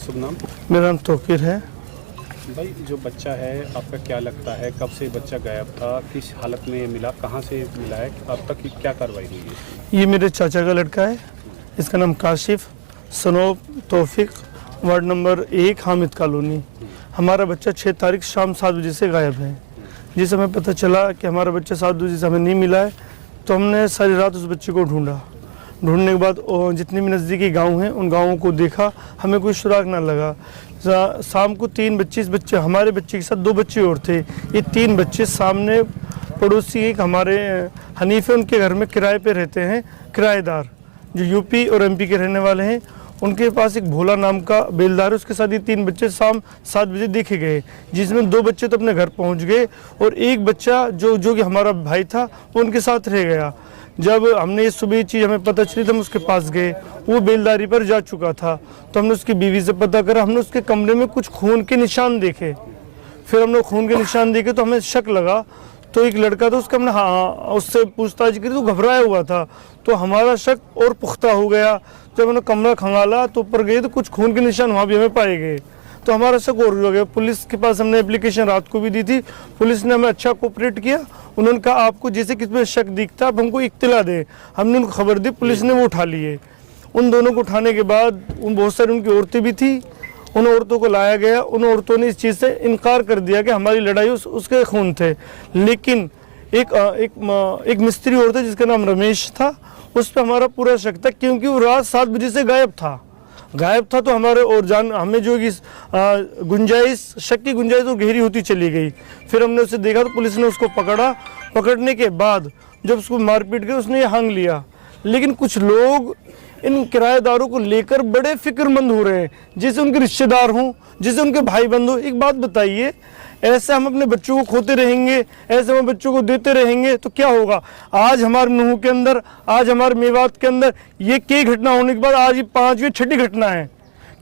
शुभ नाम? मेरा नाम तौकीर है। भाई, जो बच्चा है आपका, क्या लगता है कब से बच्चा गायब था, किस हालत में मिला, कहाँ से मिला है, अब तक की क्या कार्रवाई हुई है? ये मेरे चाचा का लड़का है। इसका नाम काशिफ सनोब तौफीक, वार्ड नंबर 1 हामिद कॉलोनी। हमारा बच्चा 6 तारीख शाम 7 बजे से गायब है। जिस हमें पता चला कि हमारा बच्चा 7 बजे से हमें नहीं मिला है, तो हमने सारी रात उस बच्चे को ढूंढने के बाद जितने भी नज़दीकी गांव हैं उन गांवों को देखा, हमें कोई सुराग ना लगा। शाम को 3 बच्चे, इस बच्चे हमारे बच्चे के साथ 2 बच्चे और थे। ये 3 बच्चे सामने पड़ोसी एक हमारे हनीफ है, उनके घर में किराए पे रहते हैं, किराएदार जो यूपी और एमपी के रहने वाले हैं। उनके पास एक भोला नाम का बेलदार है, उसके साथ ये 3 बच्चे शाम 7 बजे देखे गए, जिसमें 2 बच्चे तो अपने घर पहुंच गए और एक बच्चा जो कि हमारा भाई था वो उनके साथ रह गया। जब हमने ये सुबह चीज़ हमें पता चली तो हम उसके पास गए, वो बेलदारी पर जा चुका था। तो हमने उसकी बीवी से पता करा, हमने उसके कमरे में कुछ खून के निशान देखे। फिर हमने खून के निशान देखे तो हमें शक लगा। तो एक लड़का था, उसका हमने उससे पूछताछ की तो घबराया हुआ था, तो हमारा शक और पुख्ता हो गया। जब हमने कमरा खंगाला तो ऊपर गए तो कुछ खून के निशान वहाँ भी हमें पाए गए, तो हमारा शक और हो गया। पुलिस के पास हमने एप्लीकेशन रात को भी दी थी, पुलिस ने हमें अच्छा कोऑपरेट किया। उन्होंने कहा आपको जैसे किस में शक दिखता आप हमको इत्तला दें। हमने उनको खबर दी, पुलिस ने वो उठा लिए। उन दोनों को उठाने के बाद बहुत सारी उनकी औरतें भी थी, उन औरतों को लाया गया। उन औरतों ने इस चीज़ से इनकार कर दिया कि हमारी लड़ाई उसके खून थे। लेकिन एक मिस्त्री और था जिसका नाम रमेश था, उस पर हमारा पूरा शक था, क्योंकि वो रात 7 बजे से गायब था। तो हमारे और हमें जो गुंजाइश, शक की गुंजाइश तो गहरी होती चली गई। फिर हमने उसे देखा तो पुलिस ने उसको पकड़ने के बाद जब उसको मारपीट की उसने ये हांग लिया। लेकिन कुछ लोग इन किराएदारों को लेकर बड़े फिक्रमंद हो रहे हैं, जैसे उनके रिश्तेदार हों, जैसे उनके भाई बंद हो। एक बात बताइए, ऐसे हम अपने बच्चों को खोते रहेंगे, ऐसे हम बच्चों को देते रहेंगे तो क्या होगा? आज हमारे नूह के अंदर, आज हमारे मेवात के अंदर ये कई घटना होने के बाद आज ये 5वीं 6ठी घटना है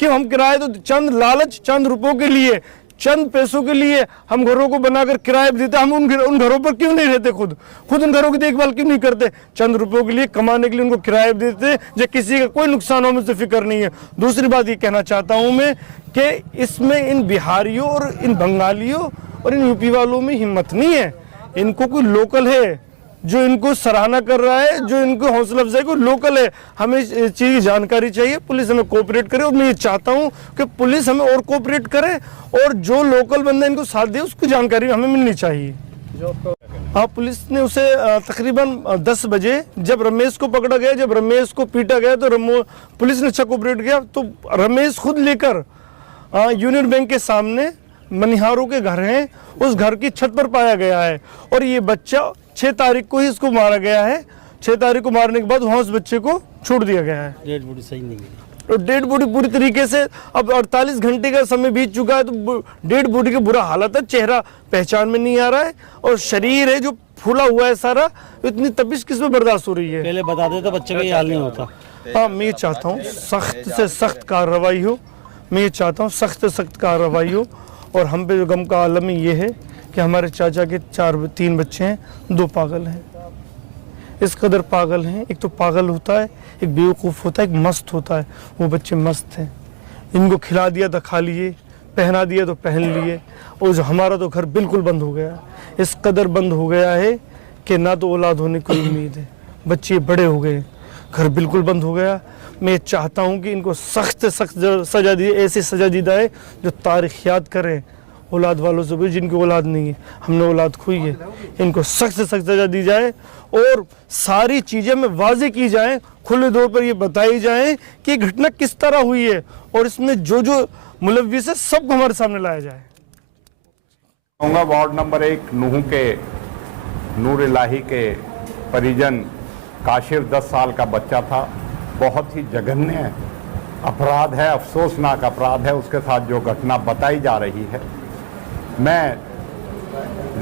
कि हम किराए तो चंद लालच, चंद रुपयों के लिए, चंद पैसों के लिए हम घरों को बनाकर किराए देते। हम उन घरों पर क्यों नहीं रहते? खुद उन घरों की देखभाल क्यों नहीं करते? चंद रुपयों के लिए, कमाने के लिए उनको किराए देते, जो किसी का कोई नुकसान हो मुझसे फिक्र नहीं है। दूसरी बात ये कहना चाहता हूँ मैं कि इसमें इन बिहारियों और इन बंगालियों और इन यूपी वालों में हिम्मत नहीं है। इनको कोई लोकल है जो इनको सराहना कर रहा है, जो इनको हौसला अफजाई, को लोकल है। हमें इस चीज़ की जानकारी चाहिए, पुलिस हमें कोऑपरेट करे। और मैं ये चाहता हूँ कि पुलिस हमें और कोऑपरेट करे और जो लोकल बंदा इनको साथ दे उसकी जानकारी हमें मिलनी चाहिए। पुलिस ने उसे तकरीबन 10 बजे जब रमेश को पकड़ा गया, जब रमेश को पीटा गया तो पुलिस ने अच्छा कोऑपरेट किया। तो रमेश खुद लेकर यूनियन बैंक के सामने मनिहारों के घर हैं, उस घर की छत पर पाया गया है। और ये बच्चा 6 तारीख को ही इसको मारा गया है। 6 तारीख को मारने के बाद वहाँ उस बच्चे को छोड़ दिया गया है। डेड बॉडी सही नहीं है, तो डेड बॉडी पूरी तरीके से, अब 48 घंटे का समय बीत चुका है, तो डेड बॉडी का बुरा हालत है। चेहरा पहचान में नहीं आ रहा है और शरीर है जो फूला हुआ है सारा। इतनी तपिश किसमें बर्दाश्त हो रही है? पहले बता दे तो बच्चे का ये हाल नहीं होता। हाँ, मैं ये चाहता हूँ सख्त से सख्त कार्रवाई हो। मैं ये चाहता हूँ सख्त से सख्त कार्रवाई हो। और हम पे जो गम का आलम ये है कि हमारे चाचा के 3 बच्चे हैं, 2 पागल हैं। इस कदर पागल हैं, एक तो पागल होता है, एक बेवकूफ़ होता है, एक मस्त होता है। वो बच्चे मस्त हैं, इनको खिला दिया तो खा लिए, पहना दिया तो पहन लिए। और हमारा तो घर बिल्कुल बंद हो गया, इस कदर बंद हो गया है कि ना तो औलाद होने की उम्मीद है। बच्चे बड़े हो गए, घर बिल्कुल बंद हो गया। मैं चाहता हूँ कि इनको सख्त से सख्त सज़ा दी, ऐसी सज़ा दी जाए जो तारीख याद करें औलाद वालों से भी, जिनकी औलाद नहीं है। हमने औलाद खोई है, इनको सख्त से सख्त सज़ा दी जाए और सारी चीज़ें में वाज़ेह की जाएँ, खुले तौर पर ये बताई जाए कि घटना किस तरह हुई है और इसमें जो मुलव्विस है सबको हमारे सामने लाया जाए। वार्ड नंबर 1 नूह के नूर इलाही के परिजन काशिफ 10 साल का बच्चा था। बहुत ही जघन्य अपराध है, अफसोसनाक अपराध है उसके साथ जो घटना बताई जा रही है। मैं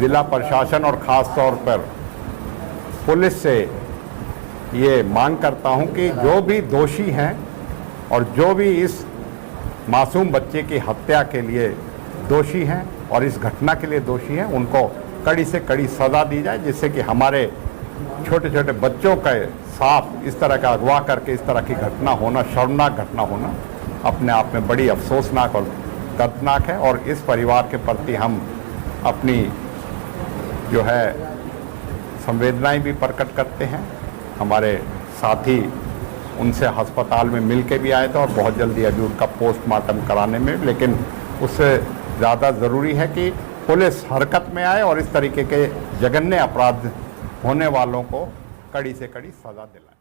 ज़िला प्रशासन और ख़ास तौर पर पुलिस से ये मांग करता हूं कि जो भी दोषी हैं और जो भी इस मासूम बच्चे की हत्या के लिए दोषी हैं और इस घटना के लिए दोषी हैं, उनको कड़ी से कड़ी सज़ा दी जाए, जिससे कि हमारे छोटे छोटे बच्चों के साथ इस तरह का अगवा करके इस तरह की घटना होना, शर्मनाक घटना होना अपने आप में बड़ी अफसोसनाक और दर्दनाक है। और इस परिवार के प्रति हम अपनी जो है संवेदनाएं भी प्रकट करते हैं। हमारे साथी उनसे अस्पताल में मिल के भी आए थे और बहुत जल्दी अभी उनका पोस्टमार्टम कराने में, लेकिन उससे ज़्यादा ज़रूरी है कि पुलिस हरकत में आए और इस तरीके के जघन्य अपराध होने वालों को कड़ी से कड़ी सज़ा दिलाए।